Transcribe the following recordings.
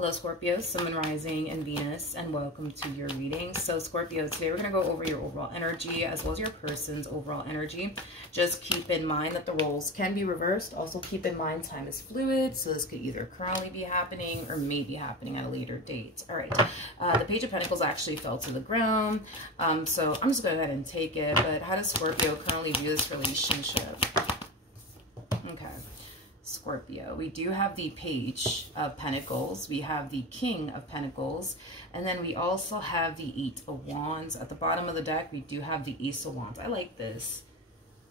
Hello Scorpio, Sun, Moon, Rising, and Venus, and welcome to your reading. So Scorpio, today we're going to go over your overall energy as well as your person's overall energy. Just keep in mind that the roles can be reversed. Also keep in mind time is fluid, so this could either currently be happening or may be happening at a later date. All right, the Page of Pentacles actually fell to the ground, so I'm just going to go ahead and take it. But how does Scorpio currently view this relationship? Okay. Scorpio, we do have the Page of Pentacles, we have the King of Pentacles, and then we also have the Eight of Wands. At the bottom of the deck, we do have the Ace of Wands. I like this.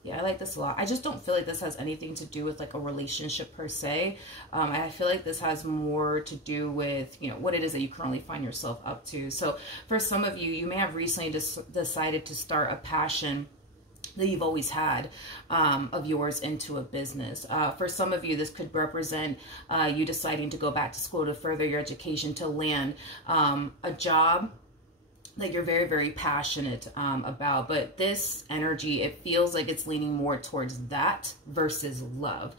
Yeah, I like this a lot. I just don't feel like this has anything to do with like a relationship per se. I feel like this has more to do with, you know, what it is that you currently find yourself up to. So for some of you, you may have recently decided to start a passion that you've always had of yours into a business. For some of you, this could represent you deciding to go back to school to further your education, to land a job that you're very, very passionate about. But this energy, it feels like it's leaning more towards that versus love.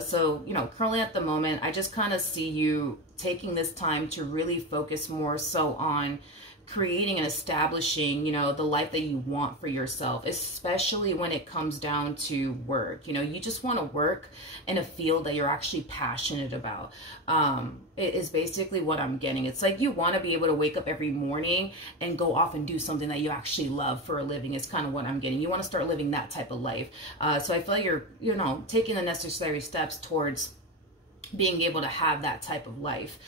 So, you know, currently at the moment, I just kind of see you taking this time to really focus more so on creating and establishing, you know, the life that you want for yourself, especially when it comes down to work. You know, you just want to work in a field that you're actually passionate about. It is basically what I'm getting. It's like you want to be able to wake up every morning and go off and do something that you actually love for a living. It's kind of what I'm getting. You want to start living that type of life. So I feel like you're, you know, taking the necessary steps towards being able to have that type of life.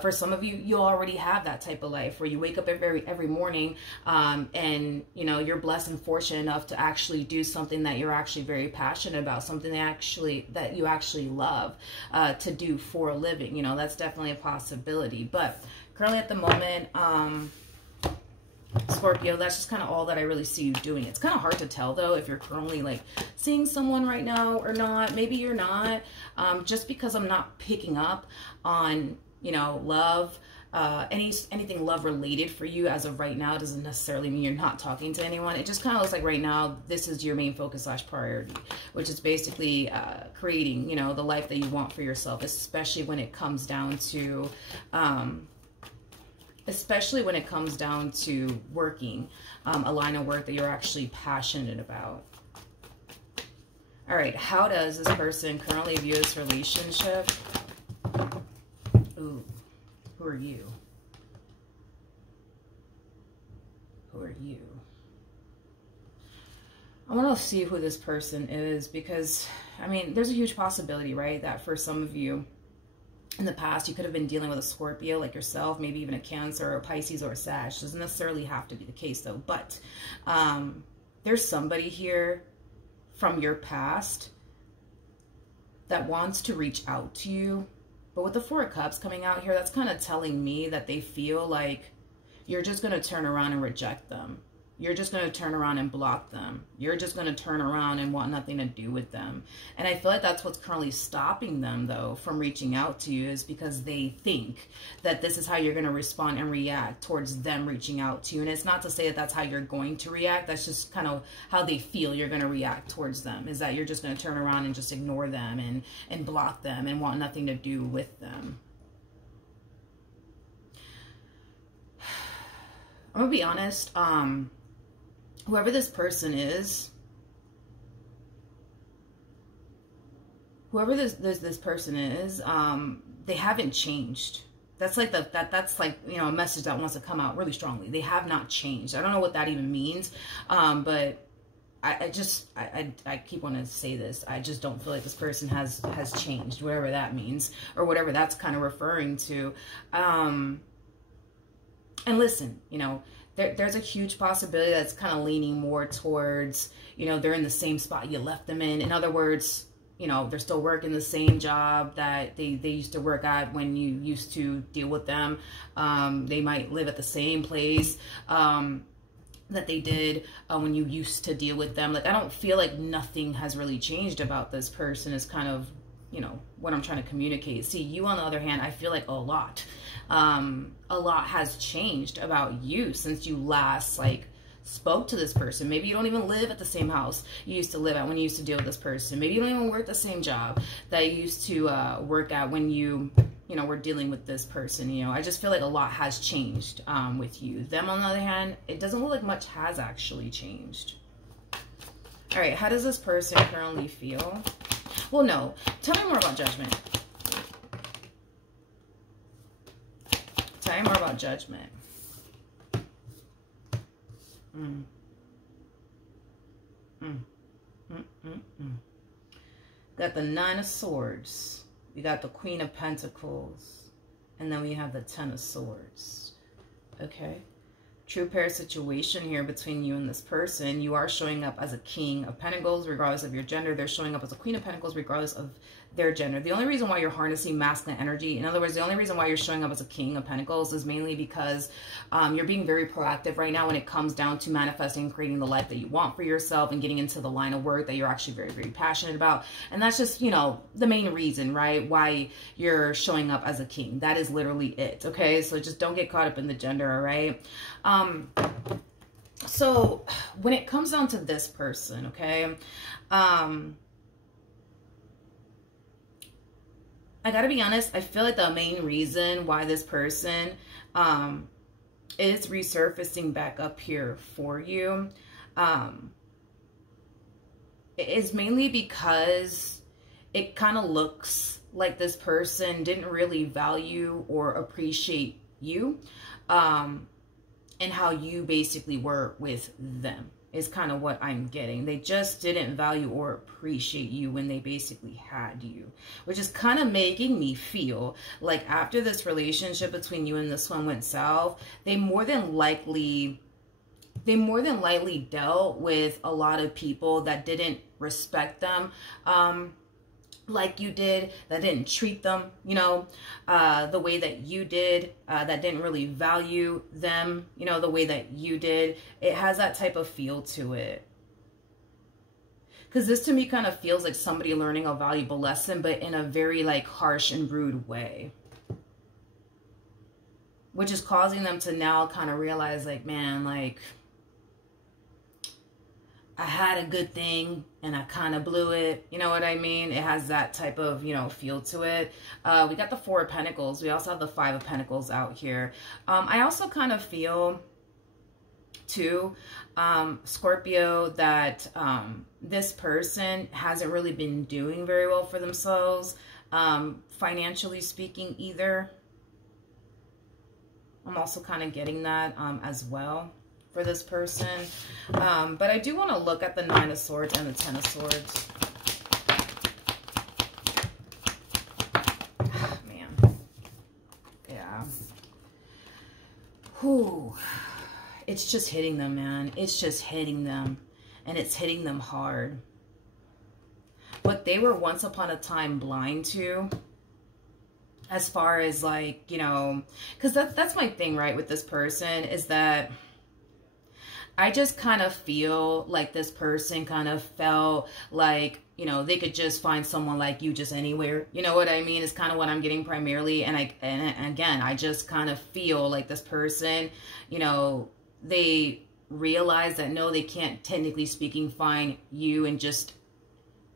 For some of you, you already have that type of life where you wake up every morning and, you know, you're blessed and fortunate enough to actually do something that you're actually very passionate about, something that you actually love to do for a living. You know, that's definitely a possibility. But currently at the moment, Scorpio, that's just kind of all that I really see you doing. It's kind of hard to tell though if you're currently like seeing someone right now or not. Maybe you're not, just because I'm not picking up on, you know, love, anything love related for you as of right now. It doesn't necessarily mean you're not talking to anyone. It just kind of looks like right now this is your main focus / priority, which is basically creating, you know, the life that you want for yourself, especially when it comes down to working a line of work that you're actually passionate about. All right, how does this person currently view this relationship? Ooh, who are you? Who are you? I want to see who this person is because, I mean, there's a huge possibility, right, that for some of you, in the past, you could have been dealing with a Scorpio like yourself, maybe even a Cancer or a Pisces or a Sag. It doesn't necessarily have to be the case though. But there's somebody here from your past that wants to reach out to you. But with the Four of Cups coming out here, that's kind of telling me that they feel like you're just going to turn around and reject them. You're just going to turn around and block them. You're just going to turn around and want nothing to do with them. And I feel like that's what's currently stopping them, though, from reaching out to you, is because they think that this is how you're going to respond and react towards them reaching out to you. And it's not to say that that's how you're going to react. That's just kind of how they feel you're going to react towards them, is that you're just going to turn around and just ignore them and block them and want nothing to do with them. I'm going to be honest. Whoever this person is, they haven't changed. That's like that's like, you know, a message that wants to come out really strongly. They have not changed. I don't know what that even means, but I keep wanting to say this. I just don't feel like this person has changed, whatever that means, or whatever that's kind of referring to. And listen, you know, there's a huge possibility that's kind of leaning more towards, you know, they're in the same spot you left them in. In other words, you know, they're still working the same job that they used to work at when you used to deal with them. They might live at the same place that they did when you used to deal with them. Like, I don't feel like nothing has really changed about this person, is kind of, you know, what I'm trying to communicate. See, you on the other hand, I feel like a lot has changed about you since you last like spoke to this person. Maybe you don't even live at the same house you used to live at when you used to deal with this person. Maybe you don't even work the same job that you used to work at when you you know, we're dealing with this person. You know, I just feel like a lot has changed with you. Them, on the other hand, it doesn't look like much has actually changed. All right, how does this person currently feel? Well, no. Tell me more about Judgment. Tell me more about Judgment. Got the Nine of Swords. We got the Queen of Pentacles. And then we have the Ten of Swords. Okay. True pair situation here between you and this person. You are showing up as a King of Pentacles regardless of your gender. They're showing up as a Queen of Pentacles regardless of their gender. The only reason why you're harnessing masculine energy, in other words, the only reason why you're showing up as a King of Pentacles is mainly because you're being very proactive right now when it comes down to manifesting and creating the life that you want for yourself and getting into the line of work that you're actually very, very passionate about. And that's just, you know, the main reason, right, why you're showing up as a king. That is literally it, okay? So just don't get caught up in the gender, all right? So when it comes down to this person, okay, I gotta be honest, I feel like the main reason why this person is resurfacing back up here for you is mainly because it kind of looks like this person didn't really value or appreciate you and how you basically were with them. Is kind of what I'm getting. They just didn't value or appreciate you when they basically had you, which is kind of making me feel like after this relationship between you and this one went south, they more than likely dealt with a lot of people that didn't respect them like you did, that didn't treat them, you know, the way that you did, that didn't really value them, you know, the way that you did. It has that type of feel to it. Because this to me kind of feels like somebody learning a valuable lesson, but in a very like harsh and rude way. Which is causing them to now kind of realize like, man, like, I had a good thing and I kind of blew it. You know what I mean? It has that type of, you know, feel to it. We got the Four of Pentacles. We also have the Five of Pentacles out here. I also kind of feel too, Scorpio, that this person hasn't really been doing very well for themselves, financially speaking either. I'm also kind of getting that as well for this person. But I do want to look at the Nine of Swords and the Ten of Swords. Man. Yeah. Whew. It's just hitting them, man. It's just hitting them. And it's hitting them hard. What they were once upon a time blind to, as far as like, you know, because that's my thing, right, with this person, is that I just kind of feel like this person kind of felt like, you know, they could just find someone like you just anywhere. You know what I mean? It's kind of what I'm getting primarily. And again, I just kind of feel like this person, you know, they realize that no, they can't technically speaking find you and just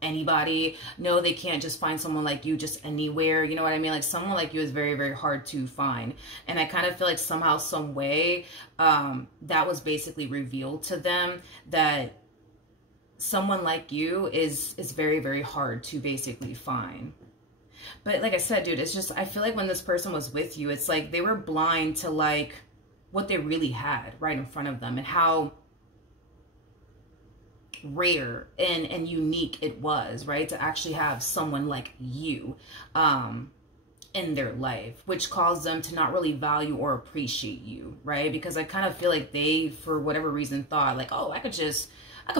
anybody. No, they can't just find someone like you just anywhere. You know what I mean? Like someone like you is very, very hard to find. And I kind of feel like somehow, some way, that was basically revealed to them, that someone like you is very, very hard to basically find. But like I said, dude, it's just, I feel like when this person was with you, it's like they were blind to like what they really had right in front of them and how rare and unique it was, right, to actually have someone like you in their life, which caused them to not really value or appreciate you, right? Because I kind of feel like they, for whatever reason, thought like, oh, I could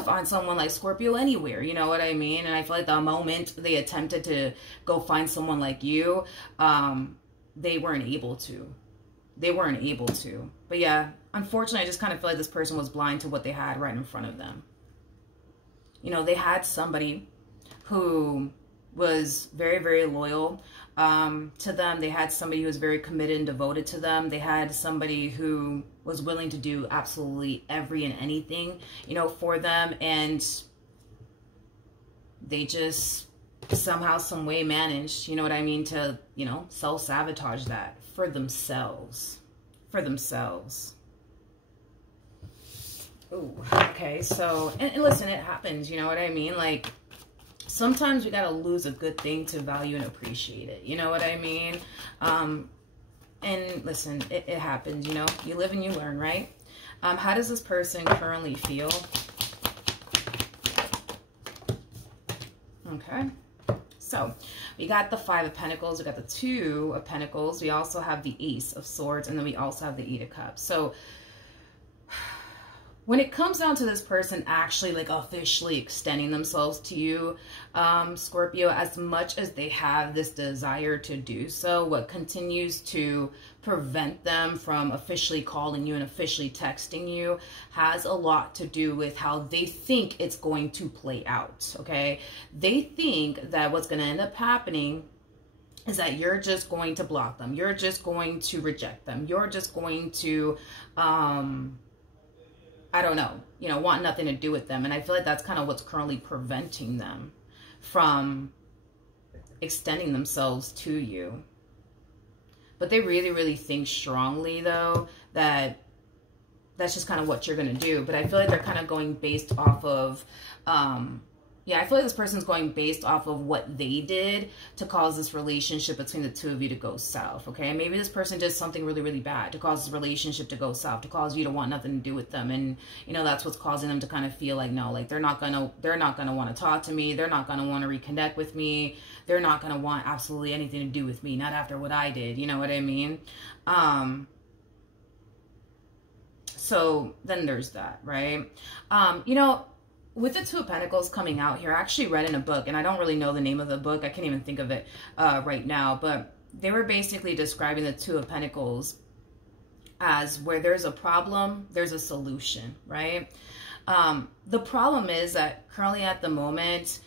find someone like Scorpio anywhere, you know what I mean? And I feel like the moment they attempted to go find someone like you, they weren't able to. But yeah, unfortunately, I just kind of feel like this person was blind to what they had right in front of them. You know, they had somebody who was very, very loyal to them. They had somebody who was very committed and devoted to them. They had somebody who was willing to do absolutely every and anything, you know, for them. And they just somehow, some way managed, you know what I mean, to, you know, self-sabotage that for themselves. For themselves. Ooh, okay, so, and listen, it happens, you know what I mean? Like, sometimes we gotta lose a good thing to value and appreciate it, you know what I mean? And listen, it happens, you know? You live and you learn, right? How does this person currently feel? Okay. So we got the 5 of Pentacles, we got the 2 of Pentacles, we also have the Ace of Swords, and then we also have the 8 of Cups. So when it comes down to this person actually like officially extending themselves to you, Scorpio, as much as they have this desire to do so, what continues to prevent them from officially calling you and officially texting you has a lot to do with how they think it's going to play out, okay? They think that what's going to end up happening is that you're just going to block them. You're just going to reject them. You're just going to, I don't know, you know, want nothing to do with them. And I feel like that's kind of what's currently preventing them from extending themselves to you. But they really, really think strongly, though, that that's just kind of what you're going to do. But I feel like they're kind of going based off of, yeah, I feel like this person's going based off of what they did to cause this relationship between the two of you to go south, okay? Maybe this person did something really, really bad to cause this relationship to go south, to cause you to want nothing to do with them. And, you know, that's what's causing them to kind of feel like, no, like they're not going to want to talk to me. They're not going to want to reconnect with me. They're not going to want absolutely anything to do with me, not after what I did. You know what I mean? So then there's that, right? You know, with the 2 of Pentacles coming out here, I actually read in a book, and I don't really know the name of the book. I can't even think of it right now, but they were basically describing the 2 of Pentacles as where there's a problem, there's a solution, right? The problem is that currently at the moment,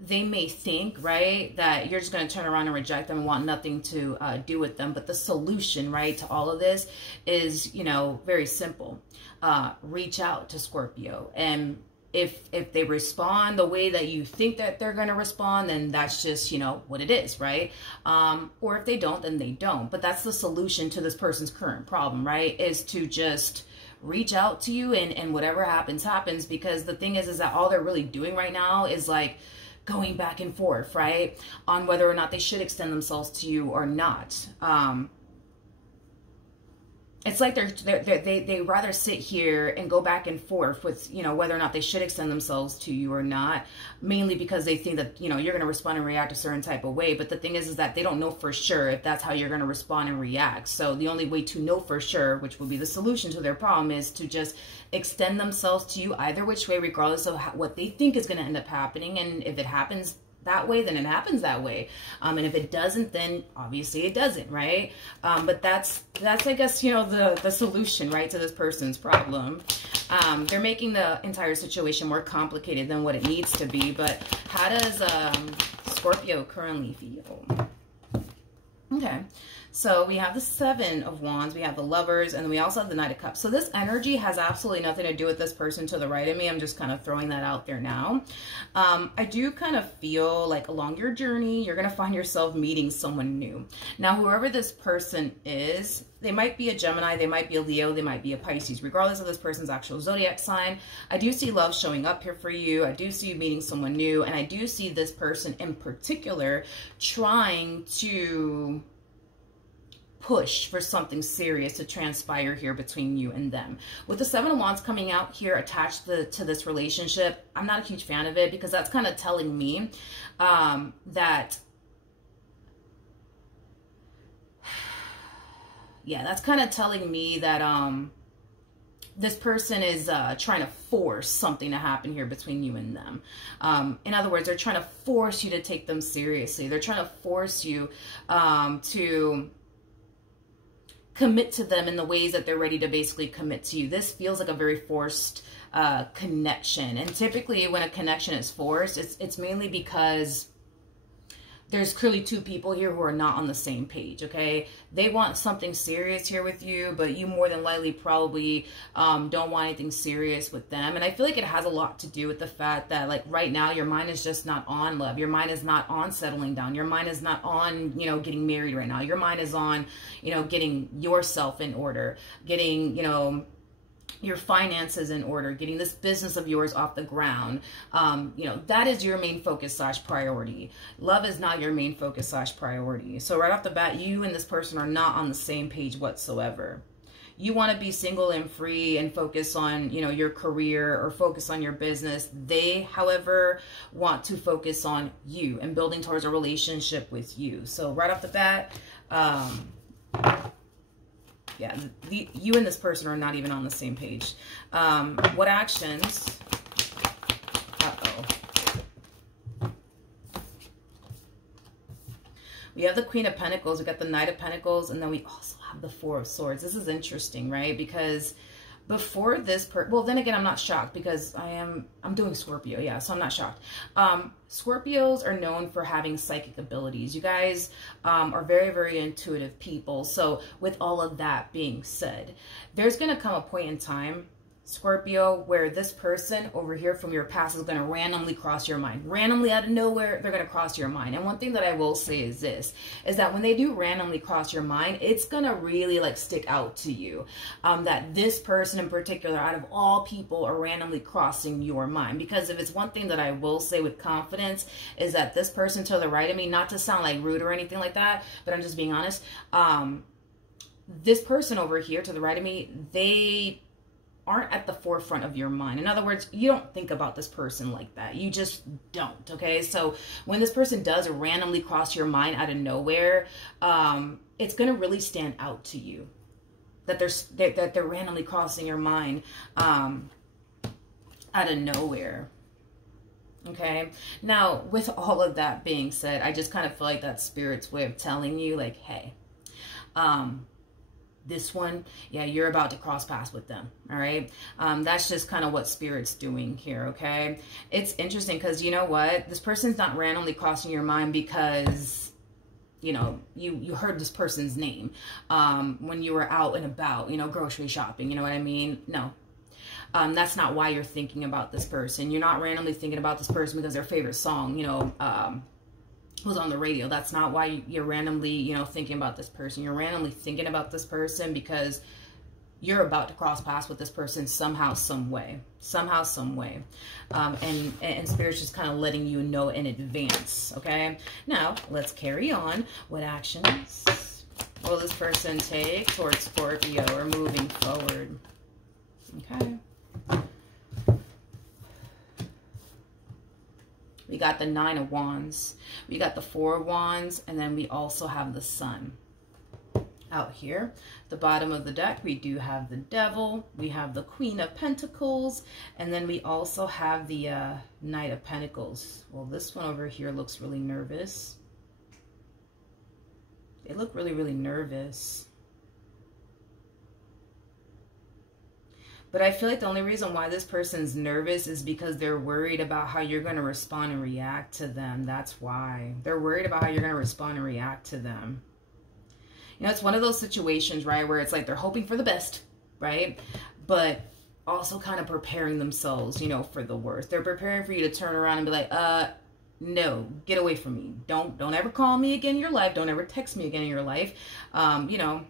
they may think, right, that you're just going to turn around and reject them and want nothing to do with them. But the solution, right, to all of this is, you know, very simple. Reach out to Scorpio, and if they respond the way that you think that they're going to respond, then that's just, you know, what it is, right? Or if they don't, then they don't. But that's the solution to this person's current problem, right? Is to just reach out to you, and whatever happens, happens. Because the thing is that all they're really doing right now is like going back and forth, right? On whether or not they should extend themselves to you or not. It's like they rather sit here and go back and forth with, you know, whether or not they should extend themselves to you or not, mainly because they think that, you know, you're going to respond and react a certain type of way. But the thing is that they don't know for sure if that's how you're going to respond and react. So the only way to know for sure, which will be the solution to their problem, is to just extend themselves to you either which way, regardless of what they think is going to end up happening. And if it happens that way, then it happens that way. And if it doesn't, then obviously it doesn't, right? But that's I guess, you know, the solution, right, to this person's problem. They're making the entire situation more complicated than what it needs to be. But how does Scorpio currently feel? Okay, so we have the 7 of Wands, we have the Lovers, and we also have the Knight of Cups. So this energy has absolutely nothing to do with this person to the right of me. I'm just kind of throwing that out there now. I do kind of feel like along your journey, you're going to find yourself meeting someone new. Now, whoever this person is, they might be a Gemini, they might be a Leo, they might be a Pisces. Regardless of this person's actual zodiac sign, I do see love showing up here for you. I do see you meeting someone new, and I do see this person in particular trying to push for something serious to transpire here between you and them. With the 7 of Wands coming out here attached to this relationship, I'm not a huge fan of it, because that's kind of telling me that, yeah, that's kind of telling me that this person is trying to force something to happen here between you and them. In other words, they're trying to force you to take them seriously. They're trying to force you to commit to them in the ways that they're ready to basically commit to you. This feels like a very forced connection. And typically when a connection is forced, it's mainly because there's clearly two people here who are not on the same page, okay? They want something serious here with you, but you more than likely probably don't want anything serious with them. And I feel like it has a lot to do with the fact that, like, right now, your mind is just not on love. Your mind is not on settling down. Your mind is not on, you know, getting married right now. Your mind is on, you know, getting yourself in order, getting, you know, your finances in order, getting this business of yours off the ground. You know, that is your main focus / priority. Love is not your main focus / priority. So right off the bat, you and this person are not on the same page whatsoever. You want to be single and free and focus on, you know, your career or focus on your business. They, however, want to focus on you and building towards a relationship with you. So right off the bat, yeah, you and this person are not even on the same page. What actions? Uh-oh. We have the Queen of Pentacles, we got the Knight of Pentacles, and then we also have the Four of Swords. This is interesting, right? Because before this well, then again, I'm not shocked because I'm doing Scorpio, yeah, so I'm not shocked. Scorpios are known for having psychic abilities. You guys are very, very intuitive people. So with all of that being said, there's going to come a point in time, Scorpio, where this person over here from your past is going to randomly cross your mind. Randomly out of nowhere, they're going to cross your mind. And one thing that I will say is this, is that when they do randomly cross your mind, it's going to really like stick out to you. That this person in particular, out of all people, are randomly crossing your mind. Because if it's one thing that I will say with confidence, is that this person to the right of me, not to sound like rude or anything like that, but I'm just being honest, this person over here to the right of me, they aren't at the forefront of your mind. In other words, you don't think about this person like that. You just don't, okay? So when this person does randomly cross your mind out of nowhere, it's going to really stand out to you that they're randomly crossing your mind out of nowhere. Okay, now with all of that being said, I just kind of feel like that's Spirit's way of telling you, like, hey, this one, yeah, you're about to cross paths with them, all right? That's just kind of what Spirit's doing here, okay? It's interesting because, you know what? This person's not randomly crossing your mind because, you know, you heard this person's name when you were out and about, you know, grocery shopping, you know what I mean? No. That's not why you're thinking about this person. You're not randomly thinking about this person because their favorite song, you know, was on the radio. That's not why you're randomly, you know, thinking about this person. You're randomly thinking about this person because you're about to cross paths with this person somehow, some way. Somehow, some way. And Spirit's just kind of letting you know in advance, okay? Now, let's carry on. What actions will this person take towards Scorpio or moving forward? Okay. We got the Nine of Wands. We got the Four of Wands. And then we also have the Sun. Out here, the bottom of the deck, we do have the Devil. We have the Queen of Pentacles. And then we also have the Knight of Pentacles. Well, this one over here looks really nervous. They look really, really nervous. But I feel like the only reason why this person's nervous is because they're worried about how you're going to respond and react to them. That's why. They're worried about how you're going to respond and react to them. You know, it's one of those situations, right, where it's like they're hoping for the best, right? But also kind of preparing themselves, you know, for the worst. They're preparing for you to turn around and be like, no, get away from me. Don't ever call me again in your life. Don't ever text me again in your life. You know,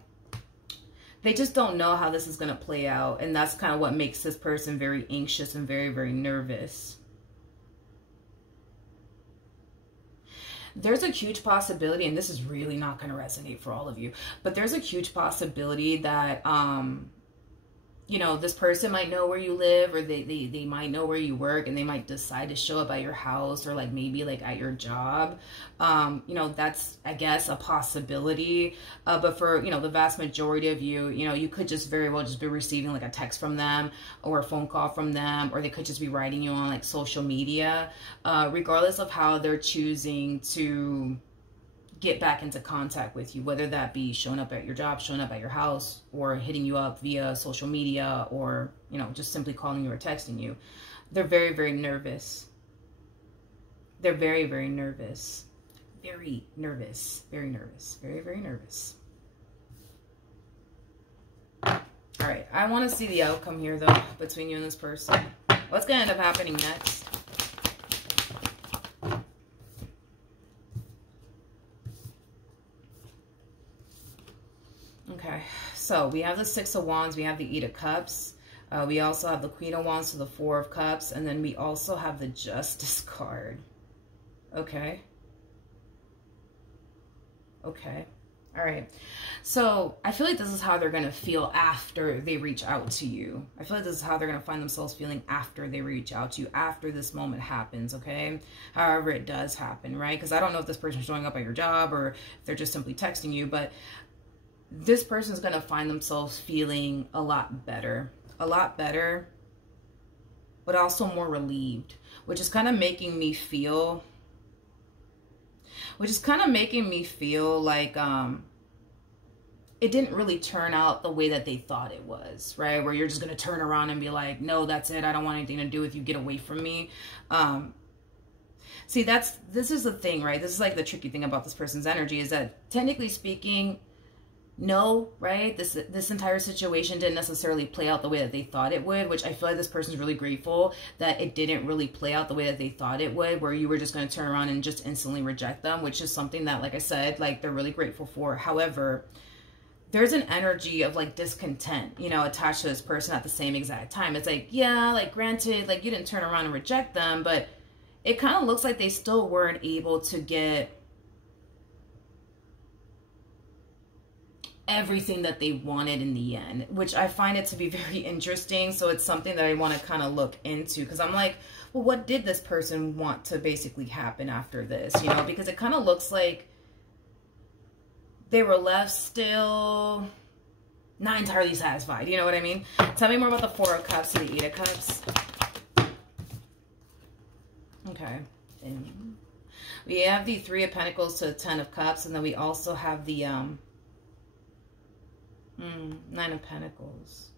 they just don't know how this is going to play out. And that's kind of what makes this person very anxious and very, very nervous. There's a huge possibility, and this is really not going to resonate for all of you, but there's a huge possibility that, you know, this person might know where you live, or they might know where you work, and they might decide to show up at your house, or like maybe like at your job. You know, that's, I guess, a possibility. But for, you know, the vast majority of you, you know, you could just very well just be receiving like a text from them or a phone call from them, or they could just be writing you on like social media, regardless of how they're choosing to get back into contact with you, whether that be showing up at your job, showing up at your house, or hitting you up via social media, or, you know, just simply calling you or texting you. They're very, very nervous. They're very, very nervous. very nervous, very nervous, very, very nervous. All right, I want to see the outcome here, though, between you and this person. What's going to end up happening next? Okay, so we have the Six of Wands, we have the Eight of Cups. We also have the Queen of Wands to the Four of Cups, and then we also have the Justice card. Okay. Okay. All right. So I feel like this is how they're going to feel after they reach out to you. I feel like this is how they're going to find themselves feeling after they reach out to you, after this moment happens, okay? However it does happen, right? Because I don't know if this person's showing up at your job or if they're just simply texting you, but this person's going to find themselves feeling a lot better, but also more relieved, which is kind of making me feel like it didn't really turn out the way that they thought it was, right? Where you're just going to turn around and be like, no, that's it. I don't want anything to do with you. Get away from me. See, this is the thing, right? This is like the tricky thing about this person's energy is that technically speaking, no, right? This entire situation didn't necessarily play out the way that they thought it would, which I feel like this person's really grateful that it didn't really play out the way that they thought it would, where you were just going to turn around and just instantly reject them, which is something that, like I said, like they're really grateful for. However, there's an energy of like discontent, you know, attached to this person at the same exact time. It's like, yeah, like granted, like you didn't turn around and reject them, but it kind of looks like they still weren't able to get everything that they wanted in the end, which I find it to be very interesting. So it's something that I want to kind of look into, because I'm like, well, what did this person want to basically happen after this, you know, because it kind of looks like they were left still not entirely satisfied, you know what I mean? Tell me more about the Four of Cups to the Eight of Cups. Okay, and we have the Three of Pentacles to the Ten of Cups, and then we also have the Nine of Pentacles.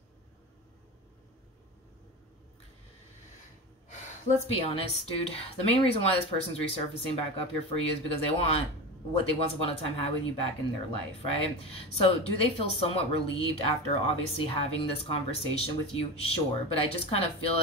Let's be honest, dude. The main reason why this person's resurfacing back up here for you is because they want what they once upon a time had with you back in their life, right? So do they feel somewhat relieved after obviously having this conversation with you? Sure. But I just kind of feel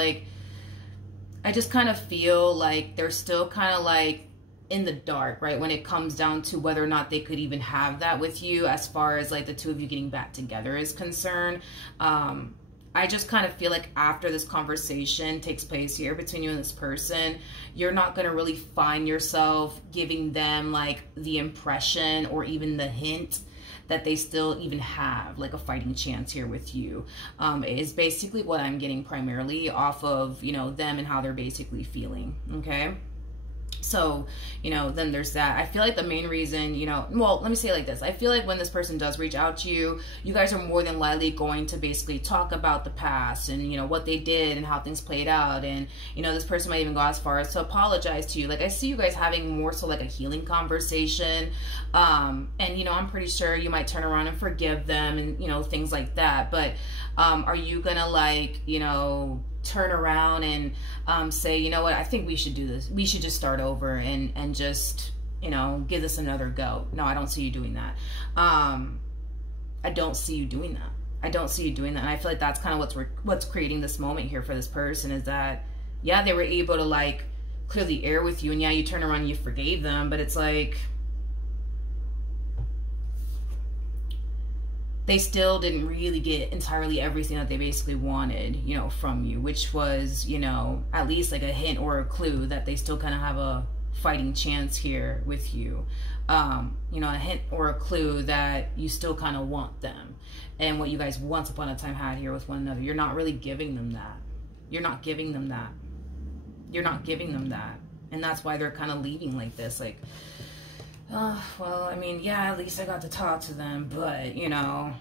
like, they're still kind of like in the dark, right? When it comes down to whether or not they could even have that with you, as far as like the two of you getting back together is concerned. I just kind of feel like after this conversation takes place here between you and this person, you're not going to really find yourself giving them like the impression or even the hint that they still even have like a fighting chance here with you. Is basically what I'm getting primarily off of, you know, them and how they're basically feeling. Okay. So, you know, then there's that. I feel like the main reason, you know, well, let me say it like this. I feel like when this person does reach out to you, you guys are more than likely going to basically talk about the past and, you know, what they did and how things played out. And, you know, this person might even go as far as to apologize to you. Like, I see you guys having more so like a healing conversation. And, you know, I'm pretty sure you might turn around and forgive them and, you know, things like that. But are you gonna like, you know, turn around and say, you know what, I think we should do this. We should just start over and just, you know, give this another go. No, I don't see you doing that. I don't see you doing that. I don't see you doing that. And I feel like that's kind of what's creating this moment here for this person, is that, yeah, they were able to like clearly air with you, and yeah, you turn around and you forgave them, but it's like they still didn't really get entirely everything that they basically wanted, you know, from you, which was, you know, at least like a hint or a clue that they still kind of have a fighting chance here with you. You know, a hint or a clue that you still kind of want them and what you guys once upon a time had here with one another. You're not really giving them that. You're not giving them that. You're not giving them that. And that's why they're kind of leaving like this, like, well, I mean, yeah, at least I got to talk to them, but, you know,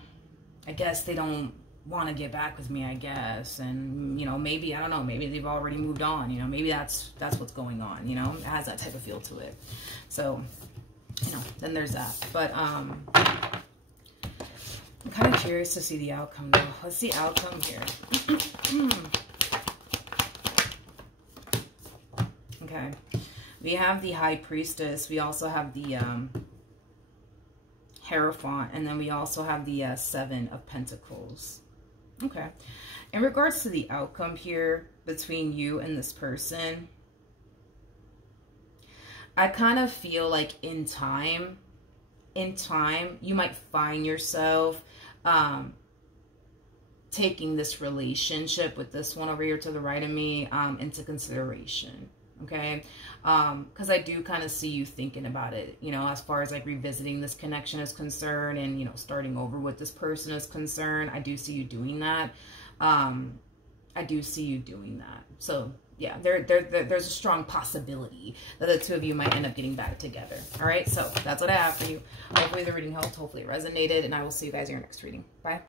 I guess they don't want to get back with me, I guess. And, you know, maybe, I don't know, maybe they've already moved on, you know, maybe that's what's going on, you know, it has that type of feel to it. So, you know, then there's that. But, I'm kind of curious to see the outcome, though. What's the outcome here? Okay. We have the High Priestess. We also have the Hierophant. And then we also have the Seven of Pentacles. Okay. In regards to the outcome here between you and this person, I kind of feel like in time, you might find yourself taking this relationship with this one over here to the right of me into consideration. Okay, because I do kind of see you thinking about it, you know, as far as like revisiting this connection is concerned, and, you know, starting over with this person is concerned. I do see you doing that. I do see you doing that. So yeah, there's a strong possibility that the two of you might end up getting back together. All right, so that's what I have for you. Hopefully the reading helped. Hopefully it resonated, and I will see you guys in your next reading. Bye.